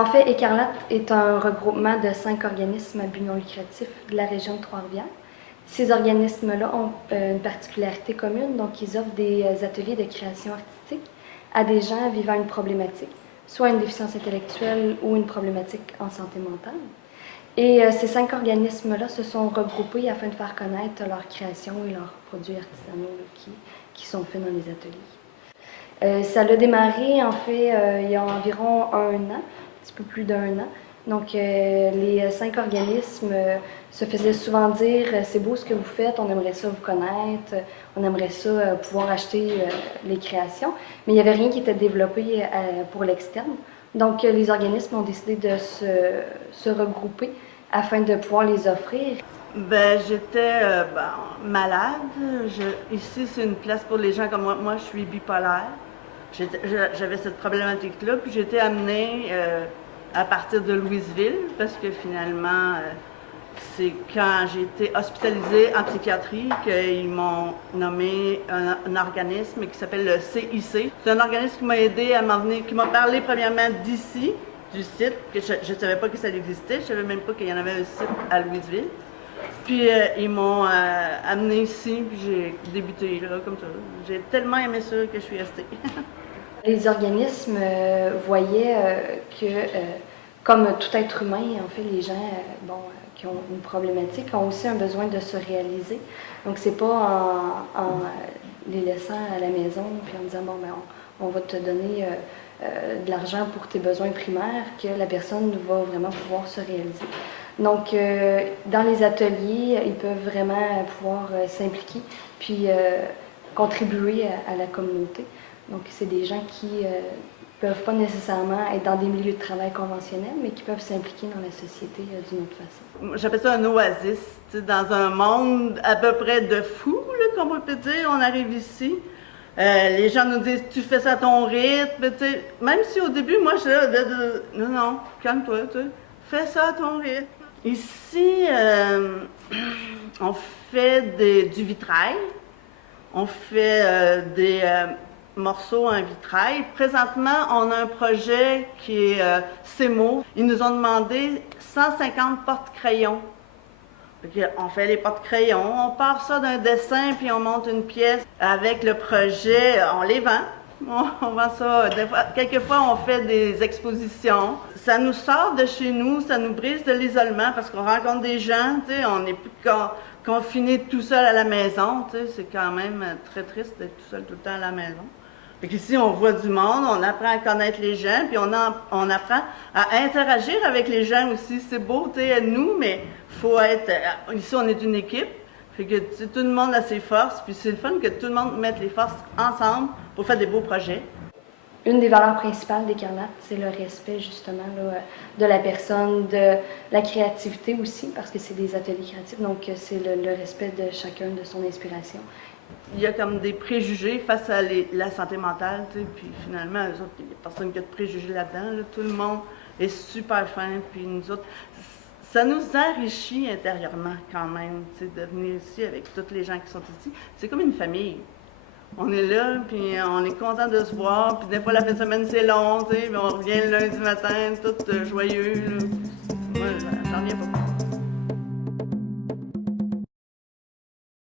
En fait, Écarlate est un regroupement de 5 organismes à but non lucratif de la région de Trois-Rivières. Ces organismes-là ont une particularité commune, donc ils offrent des ateliers de création artistique à des gens vivant une problématique, soit une déficience intellectuelle ou une problématique en santé mentale. Et ces 5 organismes-là se sont regroupés afin de faire connaître leurs créations et leurs produits artisanaux qui sont faits dans les ateliers. Ça a démarré, en fait, il y a environ un an, un petit peu plus d'un an. Donc, les 5 organismes se faisaient souvent dire c'est beau ce que vous faites, on aimerait ça vous connaître, on aimerait ça pouvoir acheter les créations, mais il n'y avait rien qui était développé pour l'externe. Donc, les organismes ont décidé de se regrouper afin de pouvoir les offrir. Ben, j'étais malade. Ici, c'est une place pour les gens comme moi. Moi, je suis bipolaire. J'avais cette problématique-là, puis j'ai été amenée à partir de Louisville, parce que finalement, c'est quand j'ai été hospitalisée en psychiatrie qu'ils m'ont nommé un organisme qui s'appelle le CIC. C'est un organisme qui m'a aidé à m'emmener, qui m'a parlé premièrement d'ici, du site, que je ne savais pas que ça existait, je ne savais même pas qu'il y en avait un site à Louisville. Puis ils m'ont amené ici, puis j'ai débuté là, comme ça. J'ai tellement aimé ça que je suis restée. Les organismes voyaient que, comme tout être humain, en fait, les gens qui ont une problématique ont aussi un besoin de se réaliser. Donc, c'est pas en les laissant à la maison puis en disant, bon, ben, on va te donner de l'argent pour tes besoins primaires que la personne va vraiment pouvoir se réaliser. Donc, dans les ateliers, ils peuvent vraiment pouvoir s'impliquer puis contribuer à la communauté. Donc, c'est des gens qui ne peuvent pas nécessairement être dans des milieux de travail conventionnels, mais qui peuvent s'impliquer dans la société d'une autre façon. J'appelle ça un oasis, dans un monde à peu près de fou, comme on peut dire. On arrive ici, les gens nous disent « tu fais ça à ton rythme », même si au début, moi, je disais « non, calme-toi, fais ça à ton rythme ». Ici, on fait du vitrail, on fait des morceaux en vitrail. Présentement, on a un projet qui est CEMO. Ils nous ont demandé 150 porte-crayons. On fait les porte-crayons, on part ça d'un dessin, puis on monte une pièce avec le projet, on les vend. On vend ça. Quelquefois, on fait des expositions. Ça nous sort de chez nous, ça nous brise de l'isolement parce qu'on rencontre des gens, on n'est plus confinés tout seul à la maison. C'est quand même très triste d'être tout seul tout le temps à la maison. Fait qu'ici, on voit du monde, on apprend à connaître les gens, puis on apprend à interagir avec les gens aussi. C'est beau, nous, mais faut être... Ici, on est une équipe. Fait que tout le monde a ses forces, puis c'est le fun que tout le monde mette les forces ensemble pour faire des beaux projets. Une des valeurs principales d'Écarlate, c'est le respect justement là, de la personne, de la créativité aussi, parce que c'est des ateliers créatifs, donc c'est le respect de chacun de son inspiration. Il y a comme des préjugés face à la santé mentale, puis finalement, eux autres, il n'y a personne qui a de préjugés là-dedans. Tout le monde est super fin, puis nous autres... Ça nous enrichit intérieurement quand même, de venir ici avec tous les gens qui sont ici. C'est comme une famille. On est là, puis on est content de se voir, puis des fois la fin de semaine c'est long, puis on revient le lundi matin, tout joyeux. Moi, j'en reviens pas.